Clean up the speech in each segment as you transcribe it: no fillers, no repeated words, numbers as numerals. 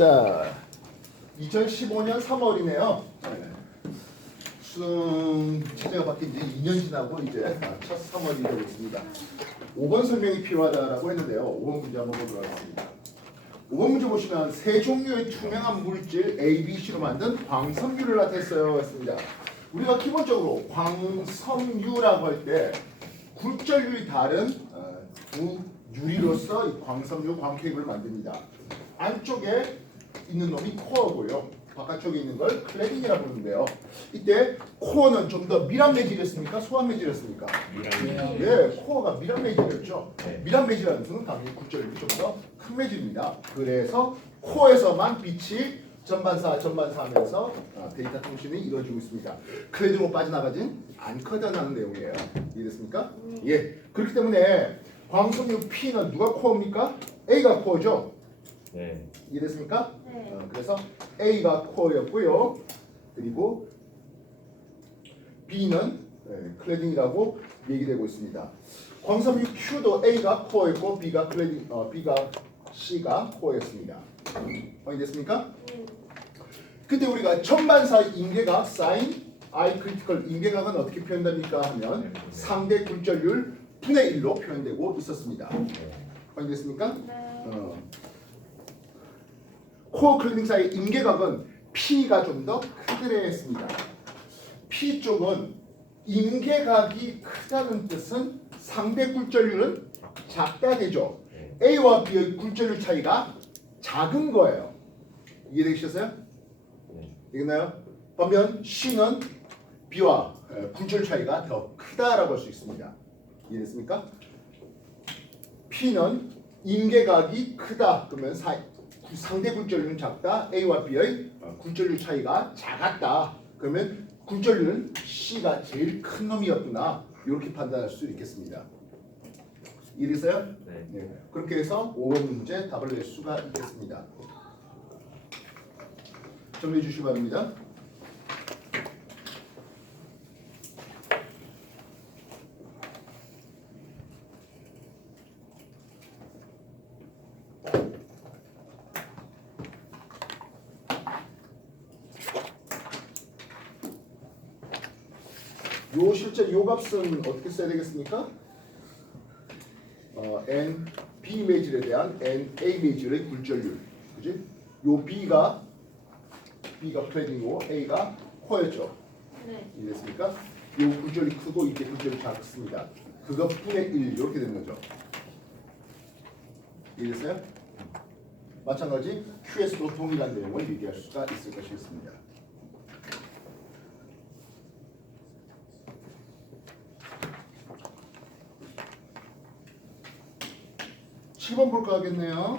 자, 2015년 3월이네요. 수능 체제가 바뀐 지 2년 지나고 이제 첫 3월이 되고 있습니다. 5번 설명이 필요하다라고 했는데요. 5번 문제 한번 보도록 하겠습니다. 5번 문제 보시면 세 종류의 투명한 물질 A, B, C로 만든 광섬유를 나타냈어요 했습니다. 우리가 기본적으로 광섬유라고 할 때 굴절율이 다른 두 유리로서 이 광섬유 광케이블을 만듭니다. 안쪽에 있는 놈이 코어고요. 바깥쪽에 있는 걸 클래딩이라고 부르는데요. 이때 코어는 좀 더 밀한 매질이었습니까? 소한 매질이었습니까? 밀한. 예, 코어가 밀한 매질이었죠. 네. 밀한 매질이라는 것은 당연히 굴절율이 좀 더 큰 매질입니다. 그래서 코어에서만 빛이 전반사하면서 데이터 통신이 이루어지고 있습니다. 클래딩으로 빠져나가진 않거든하는 내용이에요. 이해됐습니까? 예. 그렇기 때문에 광섬유 P는 누가 코어입니까? A가 코어죠. 네. 이해됐습니까? 네. 그래서 A가 코어였고요. 그리고 B는 클래딩이라고 얘기되고 있습니다. 광섬유 Q도 A가 코어였고 B가 C가 코어였습니다. 확인됐습니까? 근데 우리가 전반사 임계각 사인 I 크리티컬 임계각은 어떻게 표현됩니까 하면 상대 굴절률 분의 1로 표현되고 있었습니다. 확인됐습니까? 네. 코어 클래딩 사이 임계각은 P가 좀 더 크더랬습니다. P 쪽은 임계각이 크다는 뜻은 상대 굴절률은 작다 되죠. A와 B의 굴절률 차이가 작은 거예요. 이해되셨어요? 네. 이겠나요? 반면 C는 B와 굴절 차이가 더 크다라고 할 수 있습니다. 이해됐습니까? P는 임계각이 크다 그러면 상대 굴절률은 작다. A와 B의 굴절률 차이가 작았다. 그러면 굴절률은 C가 제일 큰 놈이었구나. 이렇게 판단할 수 있겠습니다. 이해됐어요? 네. 그렇게 해서 5번 문제 답을 낼 수가 있겠습니다. 정리해 주시기 바랍니다. 실제 요 값은 어떻게 써야 되겠습니까? N B 매질에 대한 N A 매질의 굴절률, 그지? 요 B가 클래딩이고 A가 코어였죠. 네. 이해됐습니까? 요 굴절이 크고 이게 굴절이 작습니다. 그것 분의 1 이렇게 되는 거죠. 이해됐어요? 마찬가지 QS도 동일한 내용을 얘기할 수가 있을 것이겠습니다. 7번 볼까 하겠네요.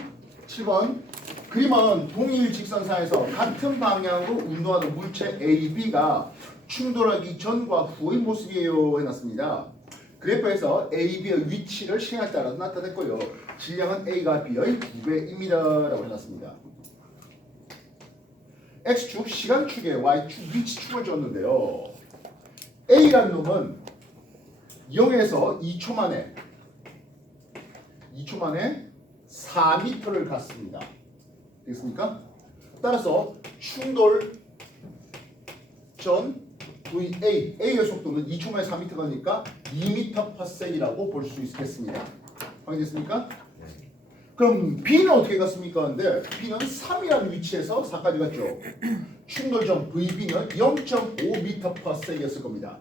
7번 그림은 동일 직선상에서 같은 방향으로 운동하는 물체 A, B가 충돌하기 전과 후의 모습이에요 해놨습니다. 그래프에서 A, B의 위치를 시간에 따라 나타냈고요. 질량은 A가 B의 2배입니다 라고 해놨습니다. X축 시간축에 Y축 위치축을 줬는데요. A라는 놈은 0에서 2초 만에 4m를 갔습니다. 되겠습니까? 따라서 충돌 전 A의 속도는 2초 만에 4m 가니까 2m/s이라고 볼 수 있겠습니다. 확인됐습니까? 그럼 B는 어떻게 갔습니까? 근데 B는 3이라는 위치에서 4까지 갔죠. 충돌 전 VB는 0.5m/s였을 겁니다.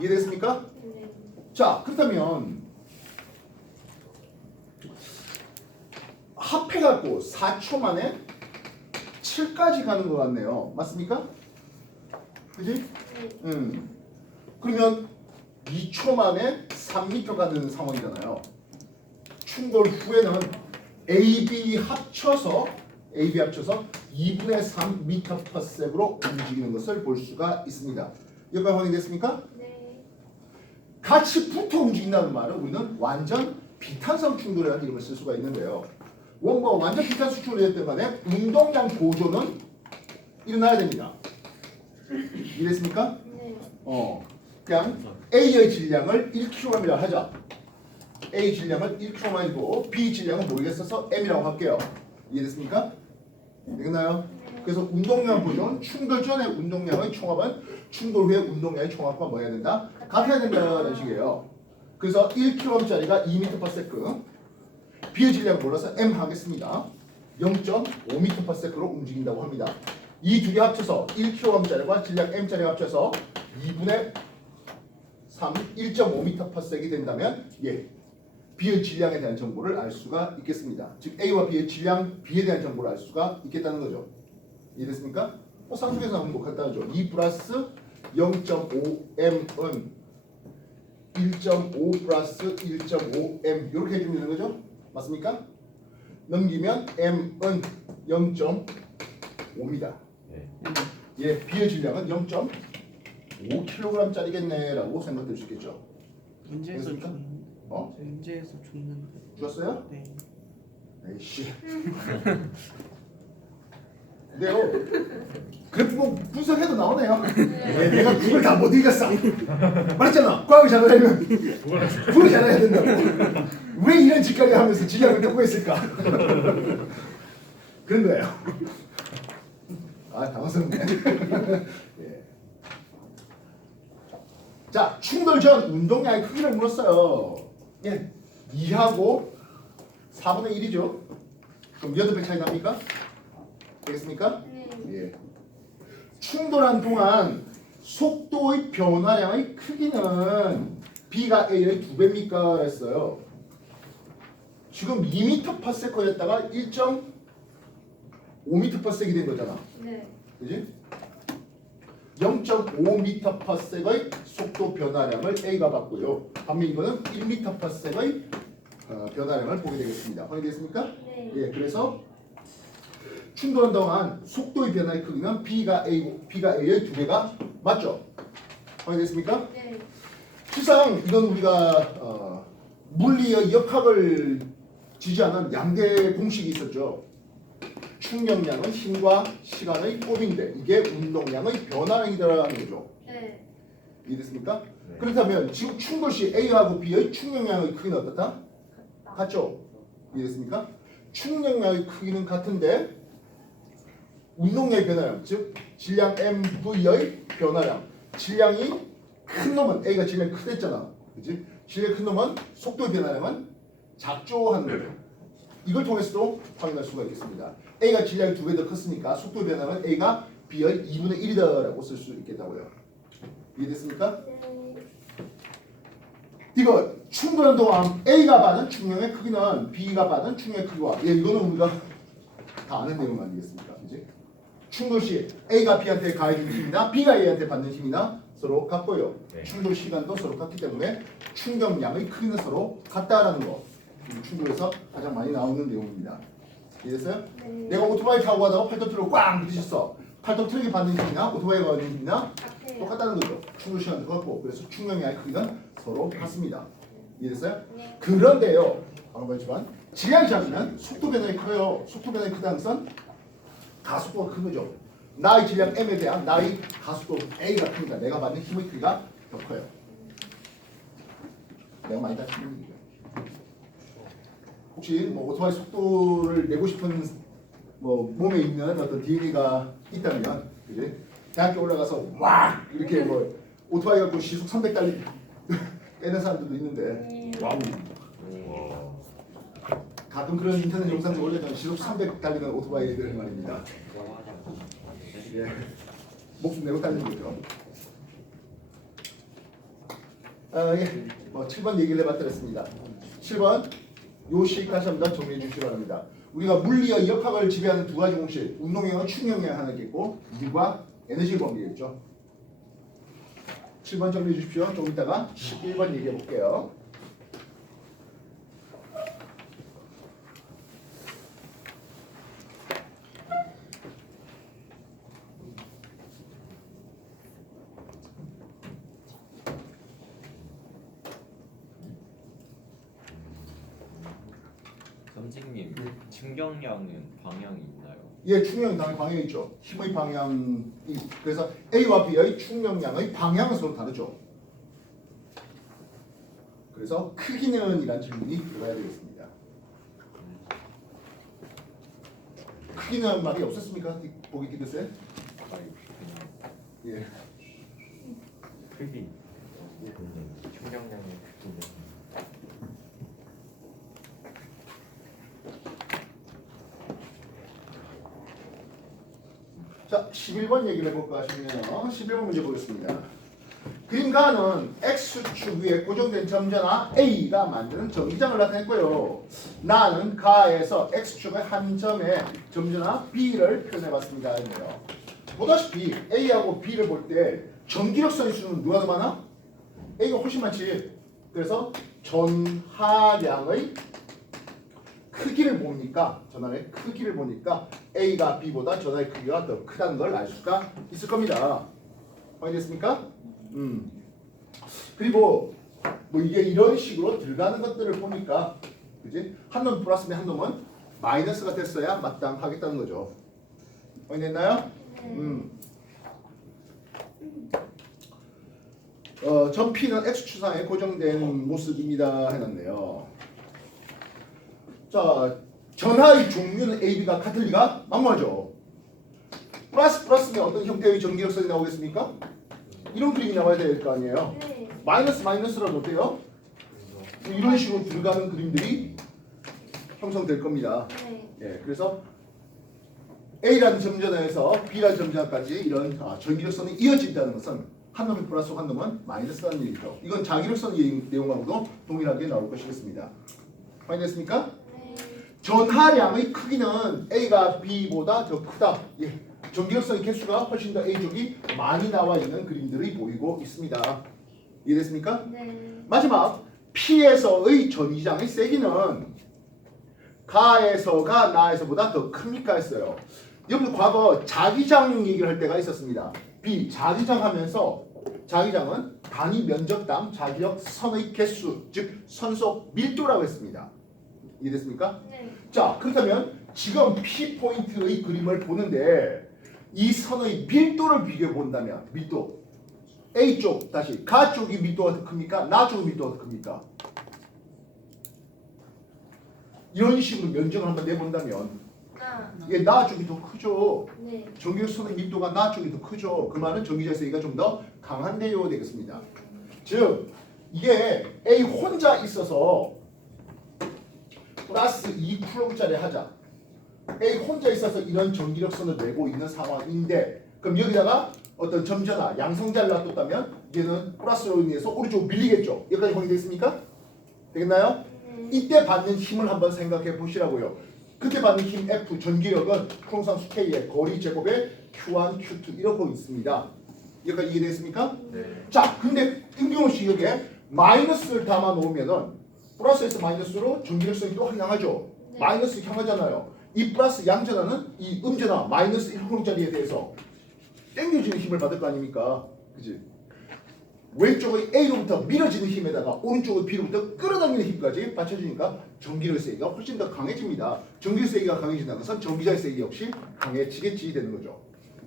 이해됐습니까? 네. 자, 그렇다면 합해갖고 4초 만에 7까지 가는 것 같네요. 맞습니까? 그지? 네. 그러면 2초 만에 3m 가는 상황이잖아요. 충돌 후에는 AB 합쳐서 2분의 3m/s로 움직이는 것을 볼 수가 있습니다. 여기까지 확인됐습니까? 네. 같이 붙어 움직인다는 말은 우리는 완전 비탄성 충돌이라는 이름을 쓸 수가 있는데요. 원고가 완전 비탄성 충돌이 됐을 때만에 운동량 보조는 일어나야 됩니다. 이해됐습니까? 네. 그냥 A의 질량을 1kg이라 하자. A 질량은 1kg이고 B 질량은 모르겠어서 M이라고 할게요. 이해됐습니까? 되겠나요? 그래서 운동량 보존 충돌 전의 운동량의 총합은 충돌 후의 운동량의 총합과 뭐 해야 된다? 같아야 된다는 식이에요. 그래서 1kg짜리가 2m/s B의 질량 몰라서 M 하겠습니다. 0.5m/s로 움직인다고 합니다. 이 두 개 합쳐서 1kg짜리와 질량 M짜리 합쳐서 2분의 3, 1.5m/s이 된다면 예, B의 질량에 대한 정보를 알 수가 있겠습니다. 즉 A와 B의 질량 B에 대한 정보를 알 수가 있겠다는 거죠. 이해됐습니까? 상수계산 하면 뭐 간단하죠. 2 플러스 0.5M은 1.5 플러스 1.5M 이렇게 해주면 되는 거죠. 맞습니까? 넘기면 M은 0.5입니다. 네. 예, B의 질량은 0.5kg짜리겠네라고 생각될 수 있겠죠. 문제에서 됐습니까? 줬는데. 어? 문제에서 줬는데. 주었어요? 네. 에이씨. 근데요. 그래프 뭐 분석해도 나오네요. 예, 내가 그걸 다 못 읽었어. 말했잖아. 과학을 잘하려면 그걸 잘해야 된다고. 왜 이런 짓까지 하면서 질량을 갖고 있을까? 그런 거예요. 아, 당황스럽네. 예. 자, 충돌 전 운동량의 크기를 물었어요. 예. 2하고 4분의 1이죠. 그럼 8배 차이 납니까? 되겠습니까? 네. 예. 충돌한 동안 속도의 변화량의 크기는 B가 A의 2배입니까? 했어요. 지금 2m/s였다가 1.5m/s이 된 거잖아. 네. 그지? 0.5m/s의 속도 변화량을 A가 받고요. 반면 이거는 1m/s의 변화량을 보게 되겠습니다. 확인됐습니까? 네. 예, 그래서 충돌한 동안 속도의 변화의 크기는 B가 A의 2배가 맞죠? 확인됐습니까? 네. 실상 이건 우리가 물리의 역학을 지지하는 양대 공식이 있었죠. 충격량은 힘과 시간의 곱인데 이게 운동량의 변화량이라는 거죠. 네. 이해됐습니까? 네. 그렇다면 지금 충돌 시 A하고 B의 충격량의 크기는 어떻다? 같죠? 이해됐습니까? 충격량의 크기는 같은데 운동량의 변화량, 즉 질량 MV의 변화량, 질량이 큰 놈은 A가 질량이 크댔잖아, 그렇지? 질량이 큰 놈은 속도의 변화량은 작죠 하는 거죠. 이걸 통해서도 확인할 수가 있겠습니다. A가 질량이 2배 더 컸으니까 속도의 변화는 A가 B의 2분의 1이다라고 쓸 수 있겠다고요. 이해됐습니까? 네. 이거 충돌한 동안 A가 받은 충격의 크기는 B가 받은 충격의 크기와 이거는 우리가 다 아는 내용 아니겠습니까? 그지? 충돌 시 A가 B한테 가해준 힘이나 B가 A한테 받는 힘이나 서로 같고요. 네. 충돌 시간도 서로 같기 때문에 충격량의 크기는 서로 같다라는 거. 충돌에서 가장 많이 나오는 내용입니다. 이해됐어요? 네. 내가 오토바이 타고 가다가 팔도 트럭 꽝 부딪혔어. 팔도 트럭이 받는 힘이나 오토바이가 받는 힘이나 같아요. 똑같다는 거죠. 충돌 시간도 같고 그래서 충격량의 크기는 서로 같습니다. 이해됐어요? 네. 그런데요, 방금 말했지만 질량이 작으면 속도 변화가 커요. 속도 변화가 크다는 것은 가속도가 큰 거죠. 나의 질량 M에 대한 나의 가속도 A가 크니까 내가 받는 힘의 크기가 더 커요. 내가 많이 다치는 얘기죠. 혹시 뭐 오토바이 속도를 내고 싶은 뭐 몸에 있는 어떤 DNA가 있다면, 그지? 대학교 올라가서 막 이렇게 뭐 오토바이 갖고 시속 300달리 깨는 사람들도 있는데, 와우. 우와. 가끔 그런 인터넷 영상들 올려면 시속 300 달리는 오토바이들 말입니다. 예, 목숨 내고 달리는 거죠. 예, 뭐 7번 얘기를 해봤더랬습니다. 7번 요식 다시 한번 정리해 주시기 바랍니다. 우리가 물리의 역학을 지배하는 두 가지 공식, 운동량과 충격량 하나 있겠고 무과 에너지 범위겠죠. 7번 정리해 주십시오. 좀 이따가 11번 얘기해 볼게요. 선생님, 충격량은 방향이 있나요? 예, 충격량 당연히 방향이 있죠. 힘의 방향이 그래서 A와 B의 충격량의 방향은 서로 다르죠. 그래서 크기는 이란 질문이 들어가야 되겠습니다. 크기는 말이 없었습니까? 보기 기드세? 아니 그냥 예. 크기 충격량이 크기. 자, 11번 얘기를 해볼까 하시면 11번 문제 보겠습니다. 그림가는 X축 위에 고정된 점자나 A가 만드는 정기장을 나타냈고요. 나는 가에서 X축의 한 점에 점자나 B를 표현해봤습니다. 했네요. 보다시피 A하고 B를 볼 때 전기력선의 수는 누가 더 많아? A가 훨씬 많지. 그래서 전하량의 크기를 보니까 전하의 크기를 보니까 A가 B보다 전하의 크기가 더 크다는 걸 알 수가 있을 겁니다. 확인됐습니까? 그리고 뭐 이게 이런 식으로 들어가는 것들을 보니까 그지? 한 놈 플러스면 한 놈은 마이너스가 됐어야 마땅하겠다는 거죠. 확인됐나요? 점 P는 X축상에 고정된 모습입니다 해놨네요. 자, 전하의 종류는 A, B가 같을 리가 만무하죠. 플러스면 어떤 형태의 전기력선이 나오겠습니까? 이런 그림이 나와야 될 거 아니에요. 네. 마이너스라도 어때요? 이런 식으로 들어가는 그림들이 형성될 겁니다. 네. 예, 그래서 A라는 점전에서 B라는 점전까지 이런 전기력선이 이어진다는 것은 한 놈이 플러스고 한 놈은 마이너스라는 얘기죠. 이건 자기력선 내용하고도 동일하게 나올 것이겠습니다. 확인됐습니까? 네. 전하량의 크기는 A가 B보다 더 크다. 예. 전기력선의 개수가 훨씬 더 A쪽이 많이 나와 있는 그림들이 보이고 있습니다. 이해됐습니까? 네. 마지막 P에서의 전기장의 세기는 가에서가 나에서보다 더 큽니까 했어요. 여러분 과거 자기장 얘기를 할 때가 있었습니다. B 자기장 하면서 자기장은 단위 면적당 자기력 선의 개수 즉 선속 밀도라고 했습니다. 이해됐습니까? 네. 자 그렇다면 지금 P 포인트의 그림을 보는데 이 선의 밀도를 비교해 본다면 밀도 A쪽 다시 가 쪽이 밀도가 더 큽니까? 나 쪽이 밀도가 더 큽니까? 이런 식으로 면적을 한번 내본다면 이게 나 쪽이 더 크죠. 네. 전기력선의 밀도가 나 쪽이 더 크죠. 그 말은 전기자 세기가 좀 더 강한데요 되겠습니다. 즉 이게 A 혼자 있어서 플러스 2쿨럼짜리 하자. A 혼자 있어서 이런 전기력선을 내고 있는 상황인데 그럼 여기다가 어떤 점자나 양성자를 놔뒀다면 얘는 플러스로 인해서 오른쪽으로 밀리겠죠. 여기까지 확인됐습니까? 되겠나요? 네. 이때 받는 힘을 한번 생각해 보시라고요. 그때 받는 힘 F 전기력은 항상수 K의 거리 제곱에 Q1, Q2 이러고 있습니다. 여기까지 이해됐습니까? 네. 자, 근데 임경훈씨 여기에 마이너스를 담아 놓으면은 플러스에서 마이너스로 전기력선이 또 향하죠. 네. 마이너스 향하잖아요. 이 플러스 양전하는 이 음전화 마이너스 1쿨럼짜리에 대해서 당겨지는 힘을 받을 거 아닙니까? 그지? 왼쪽의 A로부터 밀어지는 힘에다가 오른쪽의 B로부터 끌어당기는 힘까지 받쳐주니까 전기력 세기가 훨씬 더 강해집니다. 전기력 세기가 강해진다는 것은 전기자의 세기 역시 강해지겠지 되는 거죠.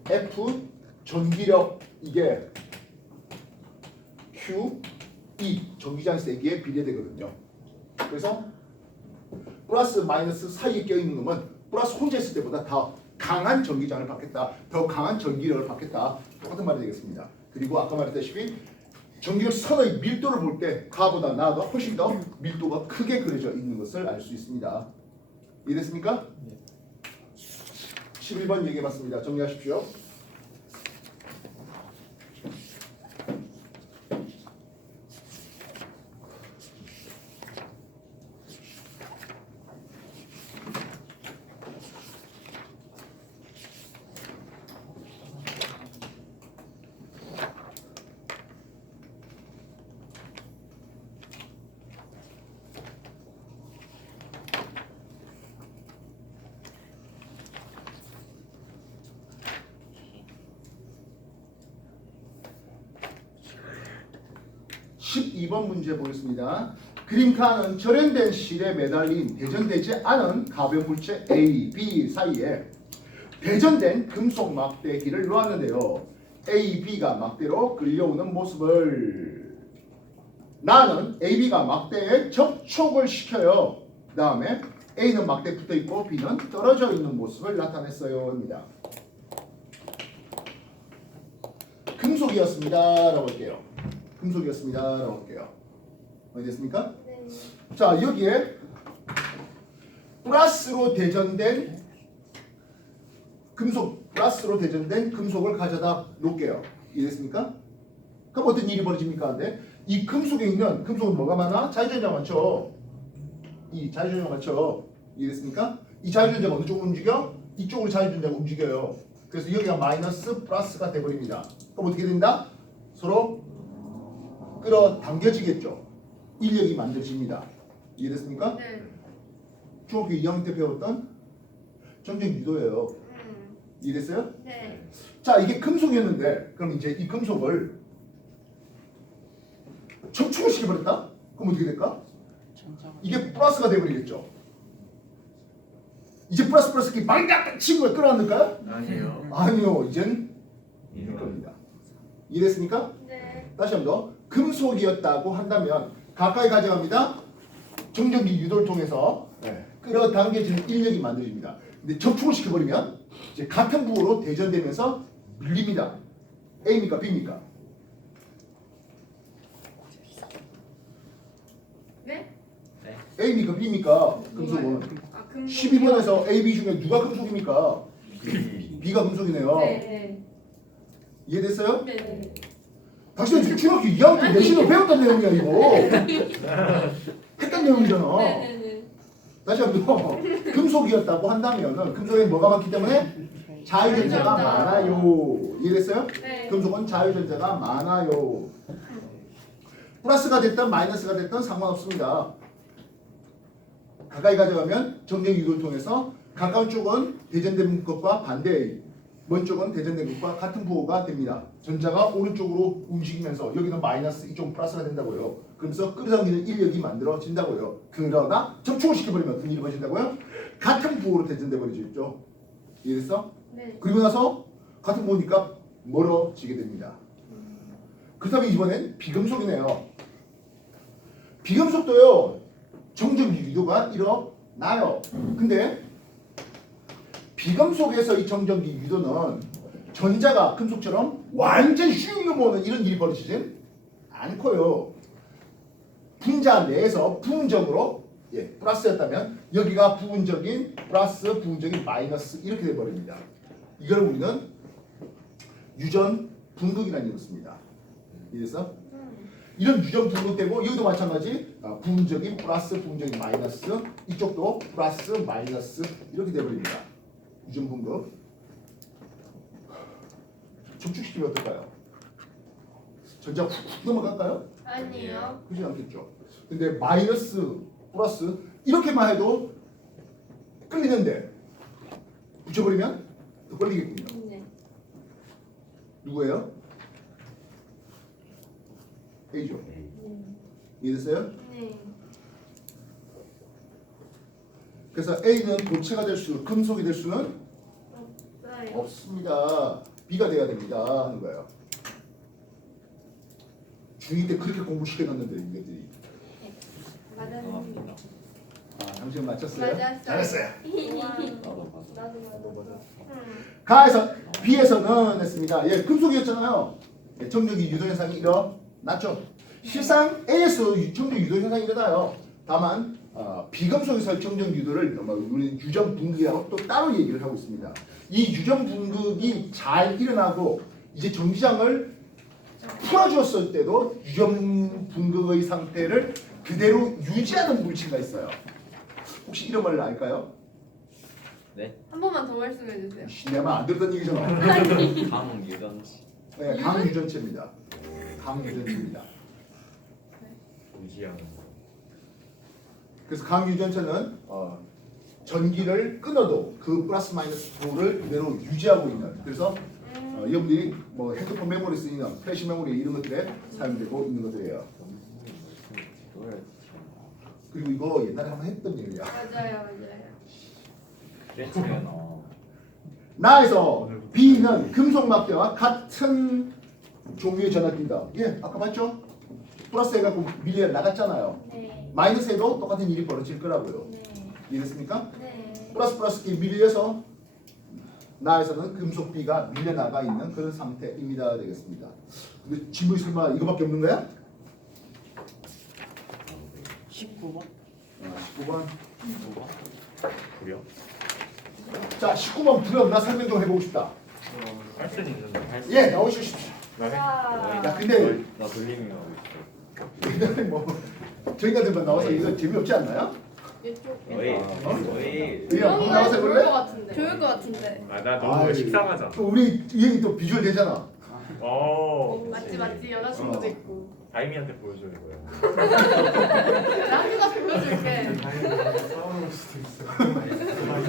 F 전기력 이게 Q E 전기자의 세기에 비례되거든요. 그래서 플러스 마이너스 사이에 껴있는 놈은 플러스 혼자 있을 때보다 더 강한 전기장을 받겠다. 더 강한 전기력을 받겠다. 똑같은 말이 되겠습니다. 그리고 아까 말했다시피 전기력 선의 밀도를 볼 때 가보다 나가 훨씬 더 밀도가 크게 그려져 있는 것을 알 수 있습니다. 이해됐습니까? 네. 11번 얘기해봤습니다. 정리하십시오. (12번) 문제 보겠습니다. 그림카는 절연된 실에 매달린 대전되지 않은 가벼운 물체 A, B 사이에 대전된 금속 막대기를 놓았는데요. A, B가 막대로 끌려오는 모습을 나는 AB가 막대에 접촉을 시켜요. 그 다음에 A는 막대에 붙어 있고 B는 떨어져 있는 모습을 나타냈어요. 입니다. 금속이었습니다. 라고 할게요. 금속이었습니다. 라고 할게요. 어디 됐습니까? 네. 자, 여기에 플러스로 대전된 금속을 가져다 놓을게요. 이해됐습니까? 그럼 어떤 일이 벌어집니까? 근데 이 금속에 있는 금속은 뭐가 많아? 자유전자 많죠. 이 자유전자 많죠. 이해됐습니까? 이 자유전자가 어느 쪽으로 움직여? 이쪽으로 자유전자가 움직여요. 그래서 여기가 마이너스 플러스가 돼버립니다. 그럼 어떻게 된다? 서로 끌어당겨지겠죠. 인력이 만들어집니다. 이해됐습니까? 네. 중학교 2학년 때 배웠던 정적 유도예요. 이해됐어요? 네. 자, 이게 금속이었는데 그럼 이제 이 금속을 접촉을 시켜버렸다? 그럼 어떻게 될까? 전자가 이게 플러스가 돼버리겠죠. 이제 플러스 이렇게 막 치는 걸 끌어안을까요? 아니에요. 아니요, 이젠 이럴 겁니다. 이해됐습니까? 네. 다시 한 번 더. 금속이었다고 한다면 가까이 가져갑니다. 정전기 유도를 통해서 끌어당겨지는 인력이 만들어집니다. 근데 접촉을 시켜버리면 이제 같은 부호로 대전되면서 밀립니다. A입니까? B입니까? 네? A입니까? B입니까? 금속은 아, 금속. 12번에서 A, B 중에 누가 금속입니까? B가 금속이네요. 네. 이해됐어요? 네. 네. 당신 지금 중학교 2학년 때 내신을 배웠던 내용이야 이거. 했던 내용이잖아. 네. 네. 다시 한 번 더. 금속이었다고 한다면은 금속에 뭐가 많기 때문에 자유전자가 많아요. 이해됐어요? 네. 금속은 자유전자가 많아요. 플러스가 됐든 마이너스가 됐든 상관없습니다. 가까이 가져가면 정적 유도를 통해서 가까운 쪽은 대전된 것과 반대, 먼 쪽은 대전된 것과 같은 부호가 됩니다. 전자가 오른쪽으로 움직이면서 여기는 마이너스, 이쪽은 플러스가 된다고요. 그러면서 끌어당기는 인력이 만들어진다고요. 그러나 접촉을 시켜버리면 어떤 일이 벌어진다고요? 같은 부호로 대전돼 버리죠. 이해됐어? 네. 그리고 나서 같은 부호니까 멀어지게 됩니다. 그렇다면 이번엔 비금속이네요. 비금속도요. 정적 유도가 일어나요. 근데 비금속에서 이 정전기 유도는 전자가 금속처럼 완전 슝 넘어오는 이런 일이 벌어지진 않고요. 분자 내에서 부분적으로 플러스였다면 여기가 부분적인 플러스, 부분적인 마이너스 이렇게 돼버립니다. 이걸 우리는 유전 분극이라는 이름을 씁니다. 이래서 이런 유전 분극되고 여기도 마찬가지 부분적인 플러스, 부분적인 마이너스, 이쪽도 플러스, 마이너스 이렇게 돼버립니다. 유전 분극. 접촉시키면 어떨까요? 전자 훅 넘어갈까요? 아니요. 그렇지 않겠죠. 근데 마이너스, 플러스 이렇게만 해도 끌리는데 붙여버리면 더 끌리겠군요. 네. 누구예요? A죠. 네. 이해됐어요? 네. 그래서 A는 도체가 될 수, 금속이 될 수는 없어요. 없습니다. B가 돼야 됩니다 하는 거예요. 중2 때 그렇게 공부시켜놨는데 이것들이. 맞았습니다. 당신 맞췄어요? 맞았어요. 잘했어요. 나도 맞았어. 가에서 B에서는 했습니다. 금속이었잖아요. 정적이 유도 현상이 일어났죠. 실상 A에서 정적 유도 현상이 일어나요. 다만 비금속에서 정적 유도를 우리는 유전 분극이라고 또 따로 얘기를 하고 있습니다. 이 유전 분극이 잘 일어나고 이제 전기장을 풀어주었을 때도 유전 분극의 상태를 그대로 유지하는 물체가 있어요. 혹시 이름을 알까요? 한 번만 더 말씀해 주세요. 내가 안 들었던 얘기잖아. 강유전지. 네, 강유전체입니다. 강유전체입니다. 무시하는 거. 그래서 강유전체는 전기를 끊어도 그 플러스 마이너스 부호를 그대로 유지하고 있는. 그래서 여러분들이 뭐 핸드폰 메모리 쓰이는 플래시 메모리 이런 것들에 사용되고 있는 것들이에요. 그리고 이거 옛날에 한번 했던 얘기야. 맞아요. 그랬으면 나에서 B는 금속 막대와 같은 종류의 전압입니다. 아까 봤죠? 플러스 해갖고 밀려 나갔잖아요. 네. 마이너스 해도 똑같은 일이 벌어질 거라고요. 네. 이해됐습니까? 네. 플러스 밀려서 나에서는 금속 B가 밀려나가 있는 그런 상태입니다. 되겠습니다. 근데 질문이 설마 이거밖에 없는 거야? 19번? 19번. 그래요? 자, 19번 부연 설명 좀 해보고 싶다. 할 수는 있는데 할 수. 예, 나오십시오. 자. 야, 근데 나 돌리밍 하고 있어. 옛날에 뭐 저희가들만 나와서 이거 재미없지 않나요? 이쪽. 어이 어이. 야, 한번 나와서 좋을 해볼래? 것 같은데. 좋을 것 같은데. 아나 너무 아이, 식상하잖아. 또 우리 이 얘기 또 비주얼 되잖아. 맞지 맞지 여자친구도 있고. 다이미한테 보여주는 거야. 나 학교 가서 보여줄게. 싸우는 수도 있어. 이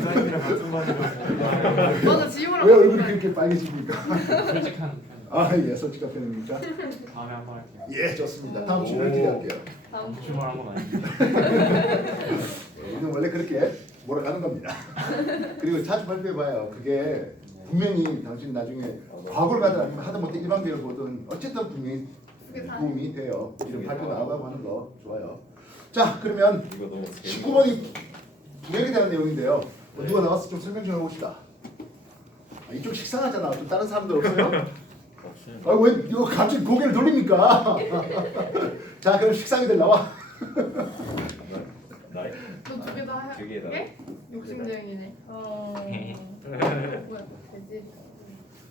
사람이랑 같은 반이라서. 맞아 지우랑. 왜 얼굴이 그렇게 빨개집니까? 솔직한 편. 아, 예, 솔직한 편입니까? 다음에 한번 할게요. 예, 좋습니다. 다음 질문을 기대할게요. 다음 주. 주말 한번 아니에요. 우리는 원래 그렇게 몰아가는 겁니다. 그리고 자주 발표해봐요. 그게 분명히 당신 나중에 과거를 가든 아니면 하다 못해 일반계를 보든 어쨌든 분명히 그게 다. 도움이 돼요. 이런 발표 나가고 하는 거 좋아요. 자, 그러면 이거 너무 19번이 분열에 대한 내용인데요. 누가 나와서 좀 설명 좀 해봅시다. 아, 이쪽 식상하잖아. 좀 다른 사람들 없어요? 없으면 아, 왜 이거 갑자기 고개를 돌립니까? 자, 그럼 식상이들 나와. 나이 너두 개 다 두 개다. 해? 욕심쟁이네. 뭐야? 되지.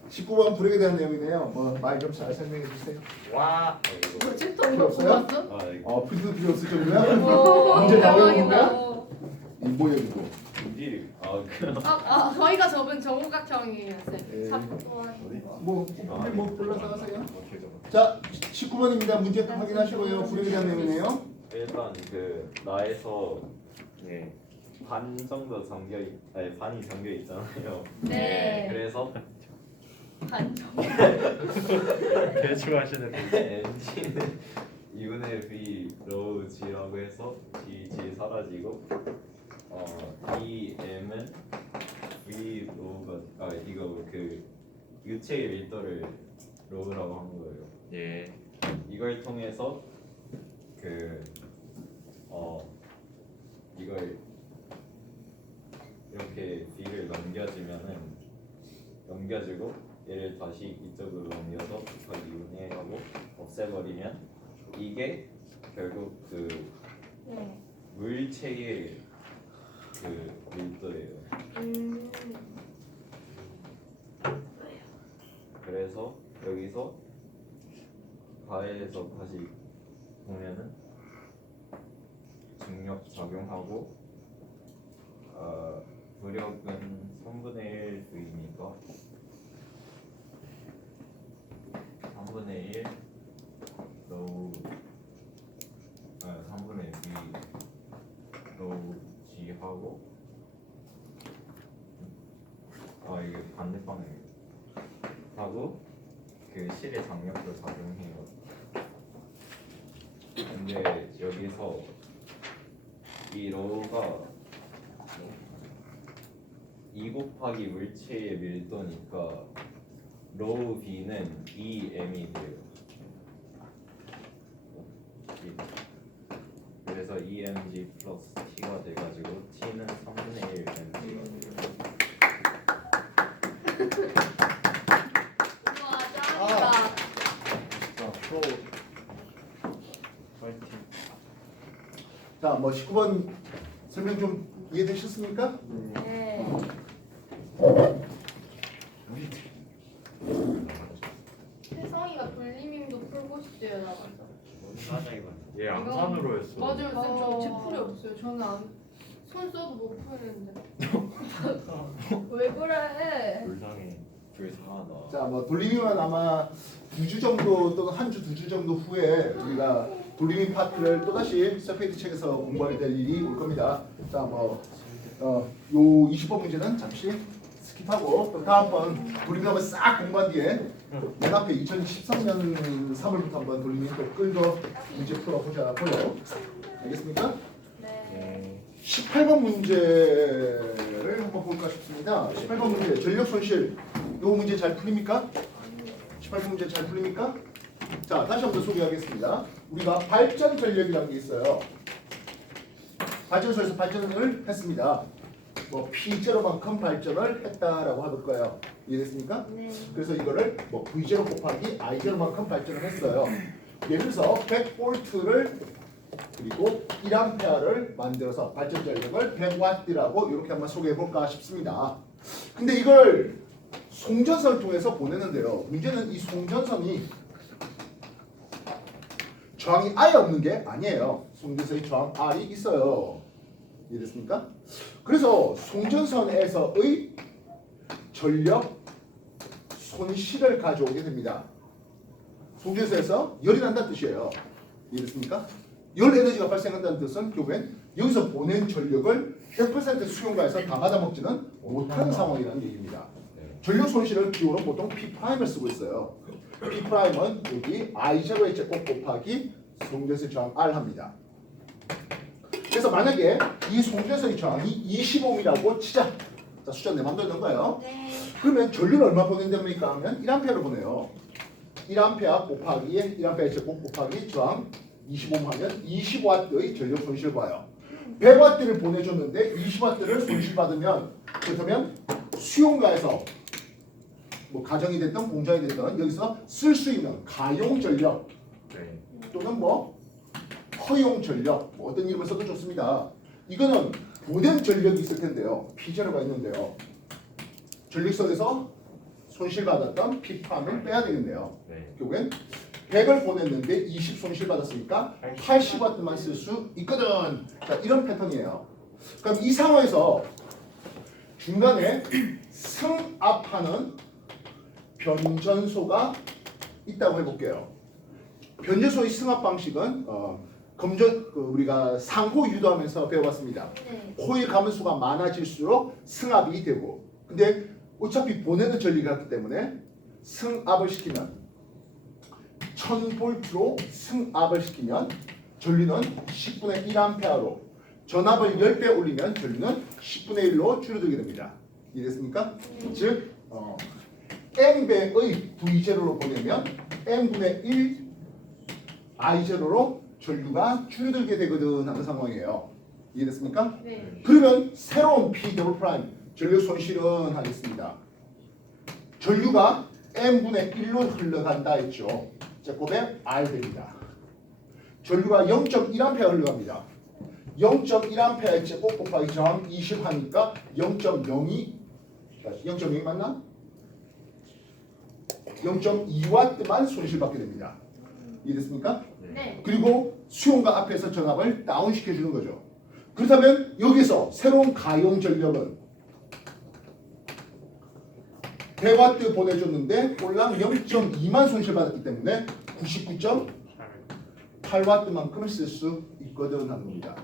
19번 불행에 대한 내용이네요. 뭐 말 좀 잘 설명해 주세요. 와. 뭐 챕터 필요 이거 없어요? 보았어? 아 이거 프린트 필요 없을 정도야? 오, 문제 나오는 대박이다. 건가? 이 뭐야 이거? 이 그. 저희가 접은 정五각형이에요, 쌤. 예. 잡고한. 뭐 골라서 하세요. 어떻게 적어? 자, 19번입니다. 문제 확인하시고요. 불행에 대한 내용이네요. 일단 그 나에서 네. 반 정도 잠겨 있, 아니 반이 잠겨 있잖아요. 네. 그래서 반정. 대충 하시는데. mg는 2분의 b 로우 g라고 해서 g 사라지고 이 m은 v 로우가 이거 그 유체의 밀도를 로우라고 한 거예요. 예. 이걸 통해서 그 이걸 이렇게 b를 넘겨주고 얘를 다시 이쪽으로 넘겨서 거기 운행하고 없애버리면 이게 결국 그 네. 물체의 그 밀도예요. 그래서 여기서 가에서 다시 보면은 중력 작용하고 부력은 3분의 1 V니까 3분의 1 로우 3분의 V 로우 G 하고 이게 반대 방향이에요. 하고 그 실의 장력도 작용해요. 근데 여기서 이 로우가 2 곱하기 물체의 밀도니까 로우 B는 2m이 돼요. 그래서 2mg 플러스 t가 돼가지고 t는 3분의 1 mg가 돼요. 우와, 짱이다. 자, 또 파이팅. 자, 뭐 19번 설명 좀 이해되셨습니까? 네. 혜성이가 돌리밍도 풀고 싶대요, 나가서. 하자 이거. 얘 암산으로 했어. 맞아요, 쌤. 저 제풀이 없어요. 저는 손 써도 못 푸는데. 왜 그래? 불쌍해. 불쌍하다. 자, 뭐 돌리미만 아마 2주 정도 또는 한 주, 2주 정도 후에 우리가 돌리미 파트를 또다시 서페이트 책에서 공부하게 될 일이 올 겁니다. 자, 요 20번 문제는 잠시 스킵하고 또 다음번 돌리미 한번 싹 공부한 뒤에 맨 앞에 2013년 3월부터 한번 돌리미 또 끌고 문제 풀어보자고요. 알겠습니까? 네. 18번 문제를 한번 볼까 싶습니다. 18번 문제 전력 손실. 요 문제 잘 풀립니까? 18번 문제 잘 풀립니까? 자, 다시 한번 소개하겠습니다. 우리가 발전 전력이라는 게 있어요. 발전소에서 발전을 했습니다. 뭐 P0만큼 발전을 했다라고 해볼 거예요. 이해됐습니까? 네. 그래서 이거를 뭐 V0 곱하기 I0만큼 발전을 했어요. 예를 들어서 100볼트를 그리고 1A를 만들어서 발전 전력을 100W라고 이렇게 한번 소개해 볼까 싶습니다. 근데 이걸 송전선을 통해서 보내는데요. 문제는 이 송전선이 저항이 아예 없는 게 아니에요. 송전선이 저항 R이 있어요. 이해됐습니까? 그래서 송전선에서의 전력 손실을 가져오게 됩니다. 송전선에서 열이 난다는 뜻이에요. 이해됐습니까? 열 에너지가 발생한다는 뜻은 결국엔 여기서 보낸 전력을 100% 수용가에서 다 받아먹지는 못하는 상황이라는 얘기입니다. 전력 손실을 기호로 보통 P'을 쓰고 있어요. P'은 여기 I0의 제곱 곱하기 송전선의 저항 R 합니다. 그래서 만약에 이 송전선의 저항이 25ohm이라고 치자. 자, 숫자 내 맘대로 넣은 거예요. 네. 그러면 전류를 얼마 보낸답니까? 하면 1A를 보내요. 1A 곱하기 1A의 제곱 곱하기 저항 25ohm 하면 20W의 전력 손실을 봐요. 100W를 보내줬는데 20W를 손실받으면 그렇다면 수용가에서 뭐 가정이 됐든 공장이 됐든 여기서 쓸 수 있는 가용 전력 네. 또는 뭐 허용 전력 뭐 어떤 이름을 써도 좋습니다. 이거는 보낸 전력이 있을 텐데요. P0가 있는데요. 전력선에서 손실받았던 P'을 빼야 되겠네요. 네. 결국엔 100을 보냈는데 20 손실받았으니까 80W만 쓸 수 있거든. 자, 이런 패턴이에요. 그럼 이 상황에서 중간에 승합하는 변전소가 있다고 해볼게요. 변전소의 승합 방식은 우리가 상호 유도하면서 배워봤습니다. 네. 코일 가문수가 많아질수록 승합이 되고, 근데 어차피 보내는 전력이 같기 때문에 승합을 시키면 1000볼트로 승합을 시키면 전류는 10분의 1A로 전압을 10배 올리면 전류는 10분의 1로 줄어들게 됩니다. 이해됐습니까? 즉 N배의 V0로 보내면 N분의 1 I0로 전류가 줄어들게 되거든 하는 상황이에요. 이해됐습니까? 네. 그러면 새로운 P 더블 프라임 전력 손실은 하겠습니다. 전류가 N분의 1로 흘러간다 했죠. 제곱에 R 됩니다. 전류가 0.1A 흘러갑니다. 0.1A의 제곱 곱하기 저항 20 하니까 0.02 맞나? 0.2W만 손실받게 됩니다. 이해됐습니까? 네. 그리고 수용가 앞에서 전압을 다운시켜 주는 거죠. 그렇다면 여기서 새로운 가용 전력은 100W 보내줬는데 꼴랑 0.2만 손실받았기 때문에 99.8W만큼을 쓸 수 있거든 하는 겁니다.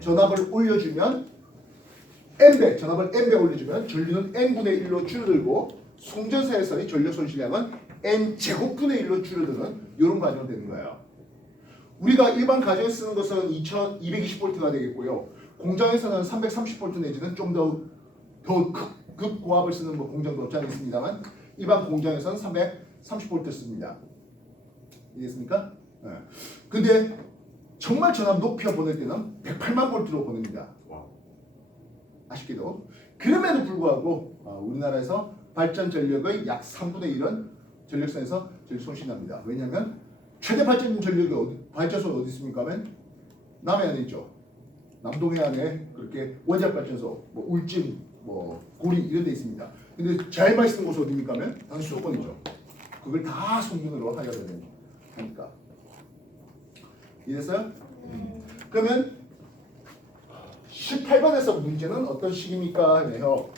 전압을 올려주면 N배, 전압을 N배 올려주면 전류는 N분의 1로 줄어들고 송전선에서의 전력 손실량은 N제곱분의 1로 줄어드는 이런 과정이 되는 거예요. 우리가 일반 가정에 쓰는 것은 2220V가 되겠고요. 공장에서는 330V 내지는 좀 더 극고압을 쓰는 뭐 공장도 없지 않겠습니다만 일반 공장에서는 330V 씁니다. 이해됐습니까? 네. 근데 정말 전압 높여 보낼 때는 108만 볼트로 보냅니다. 와. 아쉽게도. 그럼에도 불구하고 우리나라에서 발전 전력의 약 3분의 1은 전력선에서 전력 손실납니다. 왜냐하면 최대 발전 전력이 발전소는 어디 있습니까? 하면 남해안에 있죠. 남동해안에 그렇게 원자력 발전소, 뭐 울진, 뭐 고리 이런 데 있습니다. 근데 제일 많이 쓰는 곳은 어디입니까? 하면 당연히 수도권이죠. 그걸 다 송전으로 하려고 하니까. 이해됐어요? 그러면 18번에서 문제는 어떤 식입니까? 하면요.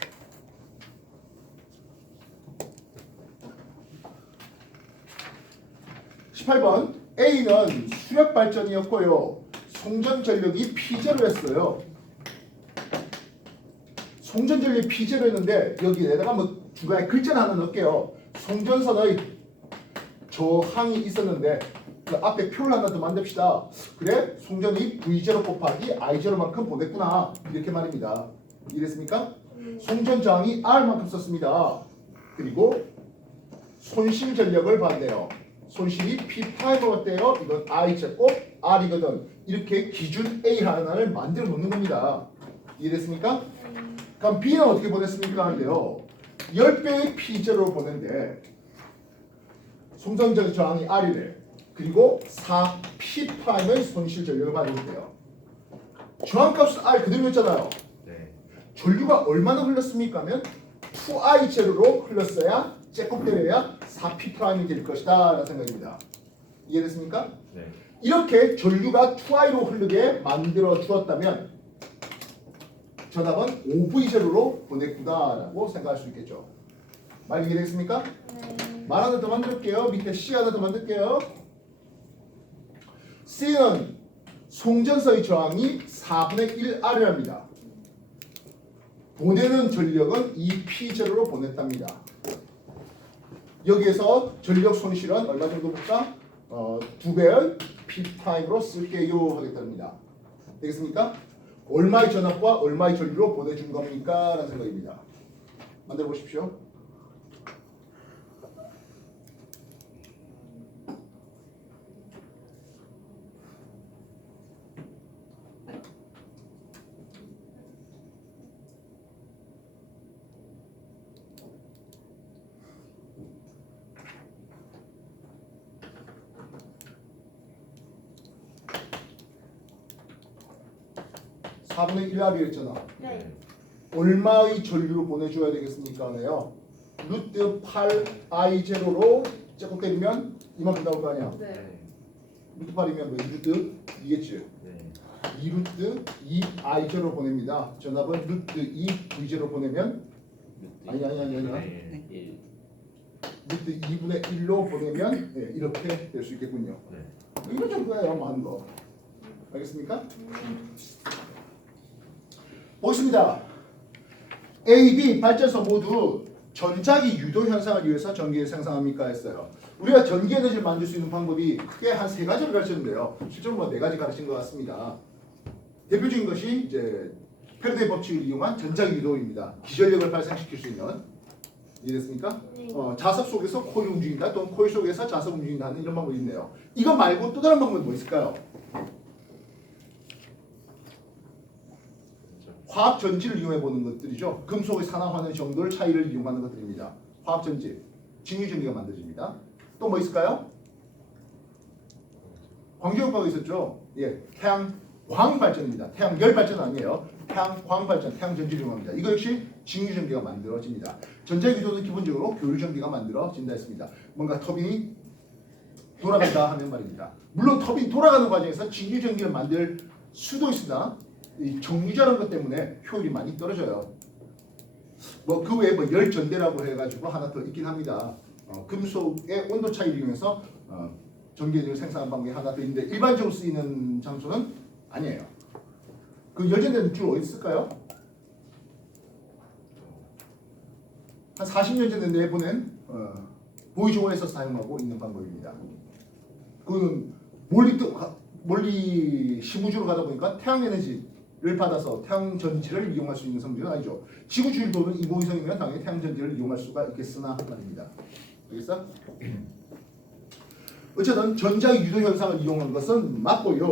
(18번) A는 수력 발전이었고요. 송전 전력이 P0였어요. 송전 전력이 P0였는데 여기에다가 뭐 중간에 글자를 하나 넣을게요. 송전선의 저항이 있었는데 그 앞에 표를 하나 더 만듭시다. 그래? 송전이 V0 곱하기 I0만큼 보냈구나. 이렇게 말입니다. 이해됐습니까? 송전 저항이 R만큼 썼습니다. 그리고 손실 전력을 봤네요. 손실이 P5가 어때요? 이건 I 제곱 R이거든. 이렇게 기준 A 하나를 만들어 놓는 겁니다. 이해됐습니까? 그럼 B는 어떻게 보냈습니까? 하는데요. 10배의 P0로 보낸데 송정적 저항이 R이래. 그리고 4P'의 손실 전력을 받는데요. 저항값은 R 그대로였잖아요. 네. 전류가 얼마나 흘렀습니까? 하면 2I 제로로 흘렀어야 제곱되어야 4P'이 될 것이다 라는 생각입니다. 이해됐습니까? 네. 이렇게 전류가 2I로 흐르게 만들어 주었다면 정답은 5V 제로로 보냈구나라고 생각할 수 있겠죠. 말 이해됐습니까? 네. 말 하나 더 만들게요. 밑에 C 하나 더 만들게요. C는 송전서의 저항이 4분의 1R이랍니다. 보내는 전력은 2P0로 보냈답니다. 여기에서 전력 손실은 얼마 정도 볼까? 2배의 P타임으로 쓸게요 하겠답니다. 되겠습니까? 얼마의 전압과 얼마의 전류로 보내준 겁니까? 라는 생각입니다. 만들어 보십시오. (4분의 1R이었잖아) 네. 얼마의 전류를 보내줘야 되겠습니까? 네요. 루트 8I 제로로 제곱 때리면 이만큼 나올 거 아니야. 네. 네. 루트 8이면 뭐 2루트 2겠지. 네. 2루트 2I 제로 보냅니다. 전압은 루트 2V 제로 보내면 아니. 네. 1 루트 2분의 1로 보내면 네, 이렇게 될 수 있겠군요. 네. 이런 정도예요, 많은 거. 알겠습니까? 보겠습니다. A, B 발전소 모두 전자기 유도 현상을 위해서 전기를 생산합니까 했어요. 우리가 전기 에너지를 만들 수 있는 방법이 크게 한 3가지를 가르쳤는데요. 실제로 뭐 4가지 가르친 것 같습니다. 대표적인 것이 이제 패러데이 법칙을 이용한 전자기 유도입니다. 기전력을 발생시킬 수 있는. 이해됐습니까? 네. 자석 속에서 코일이 움직인다 또는 코일 속에서 자석 움직인다 하는 이런 방법이 있네요. 이거 말고 또 다른 방법이 뭐 있을까요? 화학 전지를 이용해 보는 것들이죠. 금속의 산화하는 정도를 차이를 이용하는 것들입니다. 화학 전지, 직류 전기가 만들어집니다. 또 뭐 있을까요? 광주 효과가 있었죠. 예, 태양광 발전입니다. 태양열 발전 아니에요. 태양광 발전, 태양 전지를 이용합니다. 이거 역시 직류 전기가 만들어집니다. 전자기도는 기본적으로 교류 전기가 만들어진다 했습니다. 뭔가 터빈이 돌아간다 하는 말입니다. 물론 터빈 돌아가는 과정에서 직류 전기를 만들 수도 있으나 이 정유자라는 것 때문에 효율이 많이 떨어져요. 뭐 그 외에 뭐 열전대라고 해가지고 하나 더 있긴 합니다. 금속의 온도 차이를 이용해서 전기를 생산하는 방법이 하나 더 있는데 일반적으로 쓰이는 장소는 아니에요. 그 열전대는 주로 어디 쓸까요? 한 40년 전에 내보낸 보이조원에서 사용하고 있는 방법입니다. 그는 멀리 심우주로 가다 보니까 태양 에너지를 받아서 태양 전지를 이용할 수 있는 성질은 아니죠. 지구 주위를 도는 인공위성이면 당연히 태양 전지를 이용할 수가 있겠으나 말입니다. 알겠어? 어쨌든 전자 유도 현상을 이용한 것은 맞고요.